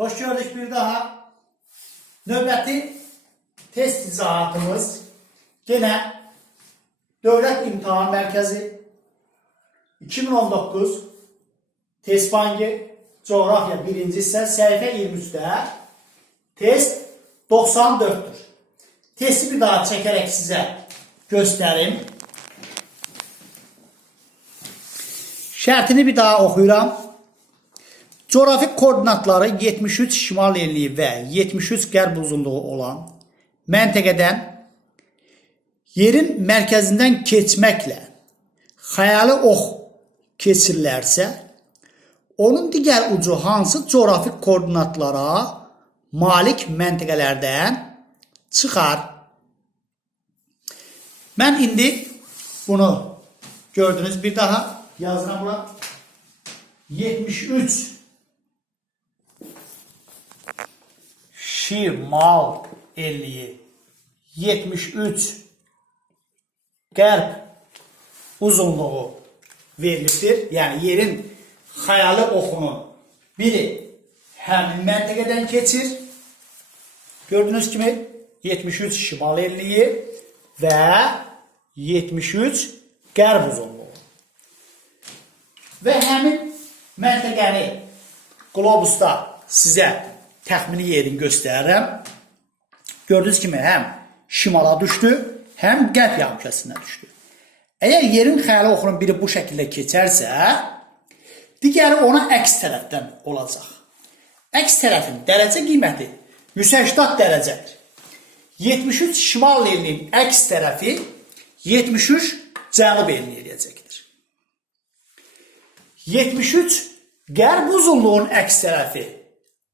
Hoş gördük bir daha. Növbəti test izahatımız gene Dövlət İmtahan Mərkəzi 2019 Test Banki Coğrafya 1. hissə səhifə 23-də test 94'tür. Testi bir daha çekerek size göstereyim. Şərtini bir daha oxuyuram. Coğrafik koordinatları 73 şimal enliyi və 73 qərb uzunluğu olan məntəqədən yerin mərkəzindən keçməklə xəyali ox keçirilərsə, onun digər ucu hansı coğrafik koordinatlara malik məntəqələrdən çıxar? Mən indi bunu gördünüz bir daha yazıram bura. 73 şimal elliyi 73 qərb uzunluğu verilibdir. Yəni yerin xəyali oxunun biri həmin məntəqədən keçir. Gördüyünüz kimi 73 şimal elliyi və 73 qərb uzunluğu. Və həmin məntəqəni qlobusda sizə təxmini yerini göstərirəm. Gördüyünüz kimi həm şimala düşdü, həm qərb yarımkəsindən düşdü. Əgər yerin xəyali oxunun biri bu şəkildə keçərsə, digəri ona əks tərəfdən olacaq. Əks tərəfin dərəcə qiyməti 180 dərəcədir. 73 şimal elinin əks tərəfi 73 cənub elini eləyəcəkdir. 73 qərb uzunluğun əks tərəfi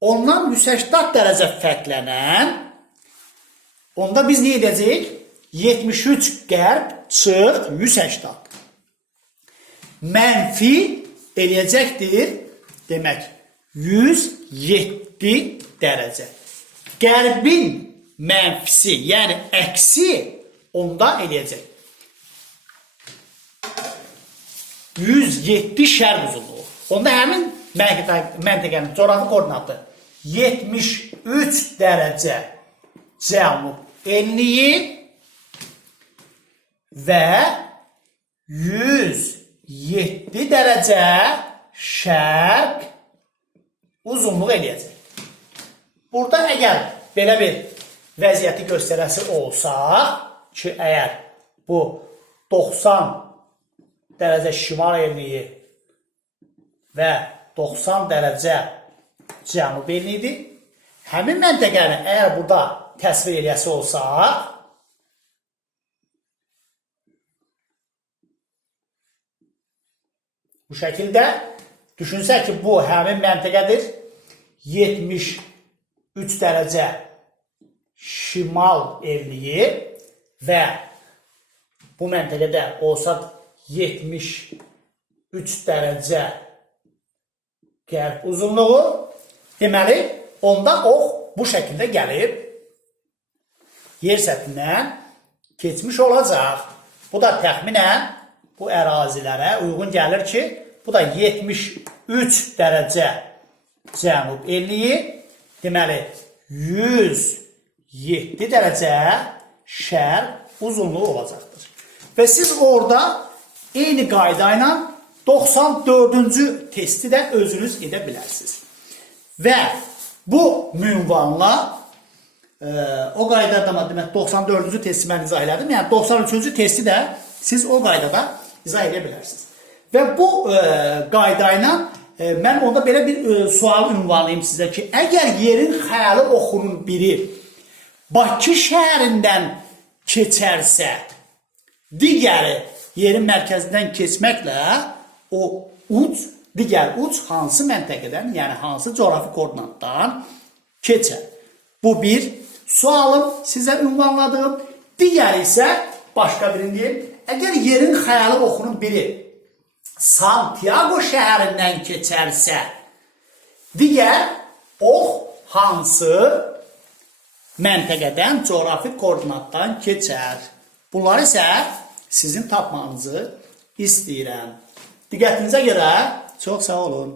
ondan 180 dərəcə fərqlənən onda biz nə edəcəyik? 73 qərb çıx 180. Mənfi eləyəcəkdir demək 107 dərəcə. Qərbin mənfisi, yəni əksi onda eləyəcək. 107 şərq uzunluğu. Onda həmin məntəqənin coğrafi koordinatı 73 dərəcə cənub enliyi və 107 dərəcə şərq uzunluq eləyəcək. Burada əgər belə bir vəziyyəti göstərəsi olsa ki, əgər bu 90 dərəcə şimal enliyi və 90 dərəcə cənub enliyidir. Həmin məntəqəni əgər burada təsvir eləyəsi olsa, bu şəkildə düşünsək ki, bu həmin məntəqədir. 73 dərəcə şimal enliyi və bu məntəqədə olsa 73 dərəcə qərb uzunluğu deməli onda ox bu şəkildə gəlib yer səthindən keçmiş olacaq. Bu da təxminən bu ərazilərə uyğun gəlir ki, bu da 73 dərəcə cənub enliyi, deməli 107 dərəcə şərq uzunluğu olacaqdır. Və siz orada eyni qayda ilə 94-cü testi də özünüz edə bilərsiniz. Və bu ünvanla e, o qaydada da demək 94-cü testi mən izah elədim. Yəni 93-cü testi də siz o qaydada izah edə bilərsiniz. Və bu e, qayda ilə e, mən onda belə bir e, sual ünvanlayım sizə ki, əgər yerin xəyali oxunun biri Bakı şəhərindən keçərsə, digəri yerin mərkəzindən keçməklə o uc, digər uc hansı məntəqədən, yəni hansı coğrafi koordinatdan keçər. Bu bir sualım sizə ünvanladığım. Digəri isə başqa birini deyim. Əgər yerin xəyali oxunun biri Santiago şəhərindən keçərsə, digər ox hansı məntəqədən coğrafi koordinatdan keçər. Bunları isə sizin tapmanızı istəyirəm. Diqqətinizə görə çox sağ olun.